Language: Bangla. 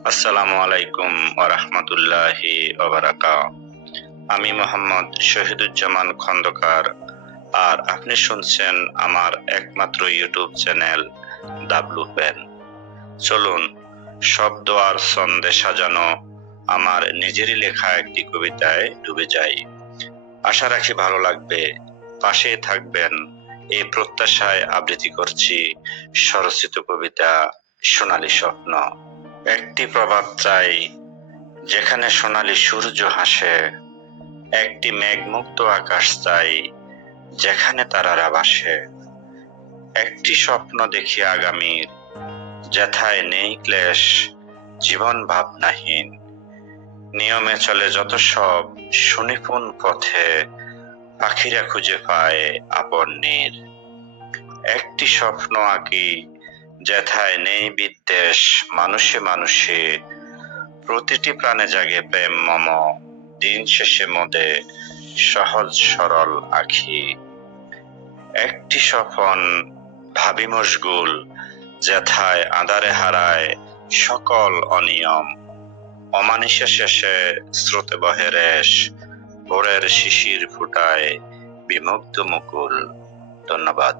আসসালামু আলাইকুম ওয়া রাহমাতুল্লাহি ওয়া বারাকাতুহু। আমি মোহাম্মদ শহীদুজ্জামান খন্দকার, আর আপনি শুনছেন আমার একমাত্র ইউটিউব চ্যানেল ডাবলু পেন। চলুন শব্দ আর ছন্দে সাজানো আমার নিজেরই লেখা একটি কবিতায় ডুবে যাই। আশা রাখি ভালো লাগবে, পাশেই থাকবেন এই প্রত্যাশায় আবৃত্তি করছি স্বরচিত কবিতা সোনালী স্বপ্ন। একটি প্রভাত চাই যেখানে সোনালী সূর্য হাসে, একটি মেঘমুক্ত আকাশ চাই যেখানে তারারা ভাসে, একটি স্বপ্ন দেখি আগামীর যেথায় নেই ক্লেশ, জীবন ভাবনাহীন, নিয়মে চলে যত সব সুনিপুণ পথে, পাখিরা খুঁজে পায় আপন নীর। একটি স্বপ্ন আঁকি যেথায় নেই বিদ্বেষ, মানুষে মানুষে প্রতিটি প্রাণে জাগে প্রেম মম, দিন শেষে মোদে সহজ সরল আঁখি। একটি স্বপন ভাবি মশগুল যেথায় আঁধারে হারায় সকল অনিয়ম, অমানিসে শেষে স্রোতে বহে রেশ, ভোরের শিশির ফুটায় বিমুগ্ধ মুকুল। ধন্যবাদ।